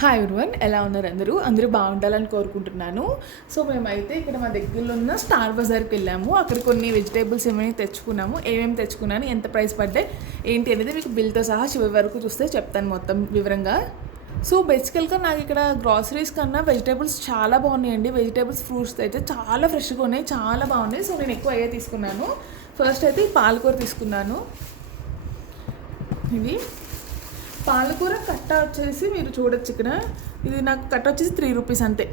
Hi everyone, ఎలా ఉన్నారు? అందరూ బాగుండాలని కోరుకుంటున్నాను. సో మేమైతే ఇక్కడ మా దగ్గరలో ఉన్న స్టార్ బజార్కి వెళ్ళాము. అక్కడ కొన్ని వెజిటేబుల్స్ ఏమైనా తెచ్చుకున్నాము. ఏమేమి తెచ్చుకున్నాను, ఎంత ప్రైస్ పడ్డాయి ఏంటి అనేది మీకు బిల్తో సహా చివరి వరకు చూస్తే చెప్తాను మొత్తం వివరంగా. సో బేసికల్గా నాకు ఇక్కడ గ్రాసరీస్ కన్నా వెజిటేబుల్స్ చాలా బాగున్నాయండి. వెజిటేబుల్స్, ఫ్రూట్స్ అయితే చాలా ఫ్రెష్గా ఉన్నాయి, చాలా బాగున్నాయి. సో నేను ఎక్కువ అయ్యే తీసుకున్నాను. ఫస్ట్ అయితే పాలకూర తీసుకున్నాను. ఇది పాలకూర కట్ట వచ్చేసి మీరు చూడొచ్చు ఇక్కడ. ఇది నాకు కట్ట వచ్చేసి 3 రూపీస్ అంతే.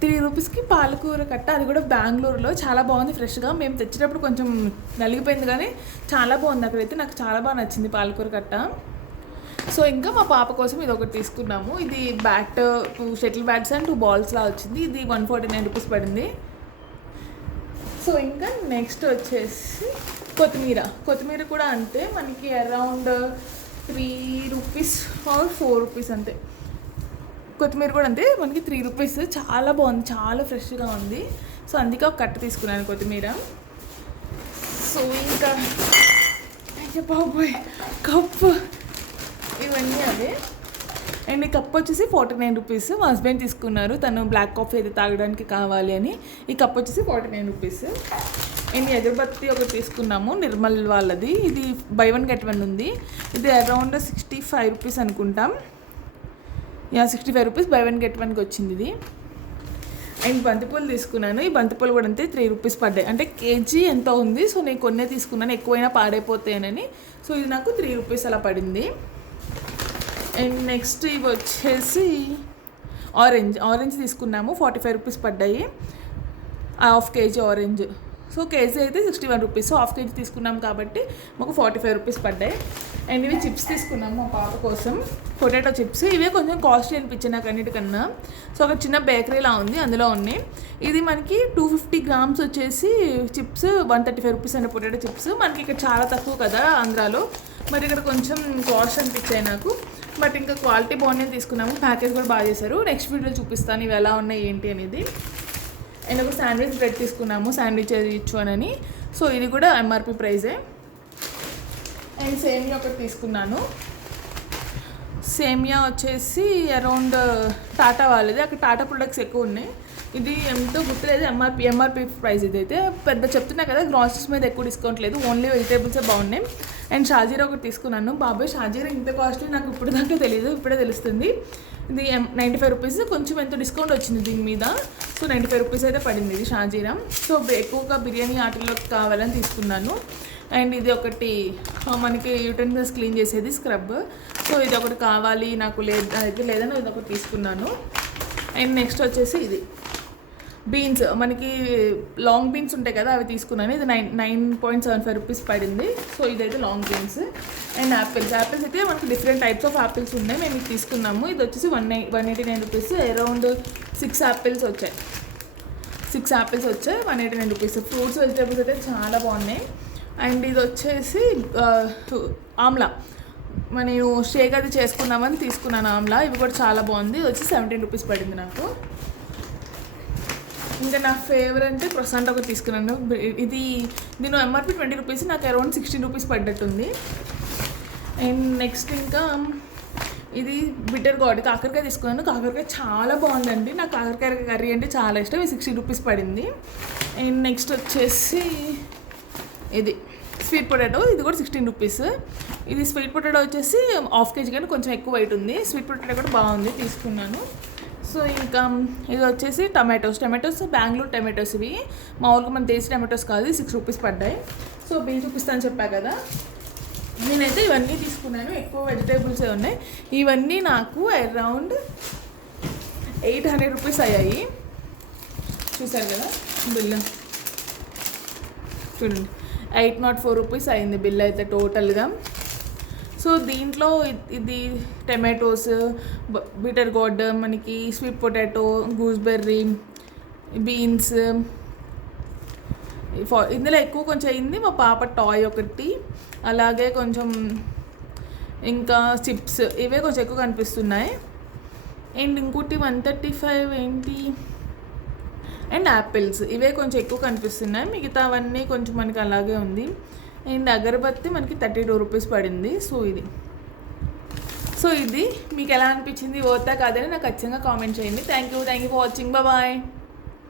3 రూపీస్కి పాలకూర కట్ట, అది కూడా బెంగళూరులో. చాలా బాగుంది ఫ్రెష్గా. మేము తెచ్చేటప్పుడు కొంచెం నలిగిపోయింది కానీ చాలా బాగుంది. అక్కడైతే నాకు చాలా బాగా నచ్చింది పాలకూర కట్ట. సో ఇంకా మా పాప కోసం ఇది ఒకటి తీసుకున్నాము. ఇది బ్యాట్, 2 షటిల్ బ్యాట్స్ అండ్ 2 బాల్స్లా వచ్చింది. ఇది 149 రూపీస్ పడింది. సో ఇంకా నెక్స్ట్ వచ్చేసి కొత్తిమీర కూడా అంతే. మనకి అరౌండ్ 3 రూపీస్ ఆర్ 4 రూపీస్ అంతే. కొత్తిమీర కూడా అంతే, మనకి 3 రూపీస్. చాలా బాగుంది, చాలా ఫ్రెష్గా ఉంది. సో అందుకే ఒక కట్ట తీసుకున్నాను కొత్తిమీర. సో ఇంకా అయ్యో బాబోయ్, కప్పు, ఇవన్నీ అవే. అండ్ ఈ కప్ వచ్చేసి 49 రూపీస్. మా హస్బెండ్ తీసుకున్నారు, తను బ్లాక్ కాఫీ అయితే తాగడానికి కావాలి అని. ఈ కప్ వచ్చేసి 49 రూపీస్. అండ్ అగరబత్తి ఒకటి తీసుకున్నాము, నిర్మల్ వాళ్ళది. ఇది బై 1 గెట్ 1 ఉంది. ఇది అరౌండ్ 65 రూపీస్ అనుకుంటాం. 65 రూపీస్ బై 1 గెట్ 1కి వచ్చింది ఇది. అండ్ బంతిపూలు తీసుకున్నాను. ఈ బంతిపూలు కూడా అంతే 3 రూపీస్ పడ్డాయి. అంటే కేజీ ఎంతో ఉంది. సో నేను కొన్నే తీసుకున్నాను, ఎక్కువైనా పాడైపోతాయనని. సో ఇది నాకు 3 రూపీస్ అలా పడింది. అండ్ నెక్స్ట్ ఇవి వచ్చేసి ఆరెంజ్ తీసుకున్నాము. 45 రూపీస్ పడ్డాయి, half KG orange. So KG అయితే 61 రూపీస్. హాఫ్ కేజీ తీసుకున్నాం కాబట్టి మాకు 45 రూపీస్ పడ్డాయి. అండ్ ఇవి చిప్స్ తీసుకున్నాము మా పాప కోసం, పొటాటో చిప్స్. ఇవే కొంచెం కాస్ట్లీ అనిపించాయి నాకు అన్నిటికన్నా. సో ఒక చిన్న బేకరీలా ఉంది, అందులో ఉన్నాయి. ఇది మనకి 250 గ్రామ్స్ వచ్చేసి చిప్స్ 135 రూపీస్ అండి. పొటాటో చిప్స్ మనకి ఇక్కడ చాలా తక్కువ కదా ఆంధ్రాలో, మరి ఇక్కడ కొంచెం కాస్ట్ అనిపించాయి నాకు. బట్ ఇంకా క్వాలిటీ బాగుందని తీసుకున్నాము. ప్యాకేజ్ కూడా బాగా చేశారు. నెక్స్ట్ వీడియోలో చూపిస్తాను ఇవి ఎలా ఉన్నాయి ఏంటి అనేది. అండ్ ఒక శాండ్విచ్ బ్రెడ్ తీసుకున్నాము, శాండ్విచ్ ఇచ్చు అని. సో ఇది కూడా ఎంఆర్పి ప్రైజే. అండ్ సేమియా ఒకటి తీసుకున్నాను. సేమియా వచ్చేసి అరౌండ్ టాటా వాళ్ళది, అక్కడ టాటా ప్రొడక్ట్స్ ఎక్కువ ఉన్నాయి. ఇది ఎంతో గుర్తులేదు, ఎంఆర్పి ప్రైస్. ఇదైతే పెద్ద చెప్తున్నా కదా, గ్రాసరీస్ మీద ఎక్కువ డిస్కౌంట్ లేదు, ఓన్లీ వెజిటేబుల్సే బాగున్నాయి. అండ్ షాజీరా ఒకటి తీసుకున్నాను. బాబాయ్ షాజీరా ఇంత కాస్ట్లీ నాకు ఇప్పుడు దాకా తెలియదు, ఇప్పుడే తెలుస్తుంది. ఇది 95 రూపీస్. కొంచెం ఎంతో డిస్కౌంట్ వచ్చింది దీని మీద. సో 95 రూపీస్ అయితే పడింది ఇది షాజీరా. సో ఎక్కువగా బిర్యానీ ఆటల్లోకి కావాలని తీసుకున్నాను. అండ్ ఇది ఒకటి మనకి యూటెన్సిల్స్ క్లీన్ చేసేది స్క్రబ్. సో ఇది ఒకటి కావాలి నాకు, అయితే లేదని ఇది ఒకటి తీసుకున్నాను. అండ్ నెక్స్ట్ వచ్చేసి ఇది బీన్స్, మనకి లాంగ్ బీన్స్ ఉంటాయి కదా, అవి తీసుకున్నాను. ఇది 9.75 రూపీస్ పడింది. సో ఇదైతే లాంగ్ బీన్స్. అండ్ యాపిల్స్ అయితే మనకి డిఫరెంట్ టైప్స్ ఆఫ్ యాపిల్స్ ఉన్నాయి, మేము ఇది తీసుకున్నాము. ఇది వచ్చేసి 189 రూపీస్. అరౌండ్ 6 యాపిల్స్ వచ్చాయి. 189 రూపీస్. ఫ్రూట్స్, వెజిటేబుల్స్ అయితే చాలా బాగున్నాయి. అండ్ ఇది వచ్చేసి ఆమ్లా, నేను షేక్ అది చేసుకున్నామని తీసుకున్నాను ఆమ్లా. ఇవి కూడా చాలా బాగుంది. ఇది వచ్చి 17 రూపీస్ పడింది నాకు. ఇంకా నా ఫేవరెట్ అంటే ప్రశాంత్ ఒకటి తీసుకున్నాను. దీని ఎంఆర్పి 20 రూపీస్, నాకు అరౌండ్ 16 రూపీస్ పడ్డట్టుంది. అండ్ నెక్స్ట్ ఇంకా ఇది బిటర్ గార్డ్ కాకరకాయ తీసుకున్నాను. కాకరకాయ చాలా బాగుందండి, నాకు కాకరకాయ కర్రీ అంటే చాలా ఇష్టం. ఇది 60 రూపీస్ పడింది. అండ్ నెక్స్ట్ వచ్చేసి ఇది స్వీట్ పొటాటో, ఇది కూడా 16 రూపీస్. ఇది స్వీట్ పొటాటో వచ్చేసి హాఫ్ కేజీ కానీ కొంచెం ఎక్కువ వెయిట్ ఉంది. స్వీట్ పొటాటో కూడా బాగుంది, తీసుకున్నాను. సో ఇంకా ఇది వచ్చేసి టమాటోస్ బెంగళూరు టమాటోస్. ఇవి మామూలుగా మన దేశీ టమాటోస్ కాదు. 6 రూపీస్ పడ్డాయి. సో బిల్ చూపిస్తాను చెప్పా కదా, నేనైతే ఇవన్నీ తీసుకున్నాను. ఎక్కువ వెజిటేబుల్సే ఉన్నాయి. ఇవన్నీ నాకు అరౌండ్ 800 రూపీస్ అయ్యాయి. చూసారు కదా బిల్, చూడండి 804 రూపీస్ అయింది బిల్ అయితే టోటల్గా. సో దీంట్లో ఇది టమాటోస్, బిటర్ గార్డ్, మనకి స్వీట్ పొటాటో, గూస్బెర్రీ, బీన్స్, ఇందులో ఎక్కువ కొంచెం అయింది మా పాప టాయ్ ఒకటి, అలాగే కొంచెం ఇంకా చిప్స్, ఇవే కొంచెం ఎక్కువ కనిపిస్తున్నాయి. అండ్ ఇంకోటి 135 ఏంటి, అండ్ యాపిల్స్, ఇవే కొంచెం ఎక్కువ కనిపిస్తున్నాయి. మిగతావన్నీ కొంచెం మనకి అలాగే ఉంది. అండ్ అగరబత్తి మనకి 32 రూపీస్ పడింది. సో ఇది సో ఇది మీకు ఎలా అనిపించింది, ఓతా కాదని నాకు ఖచ్చితంగా కామెంట్ చేయండి. Thank you for watching. Bye.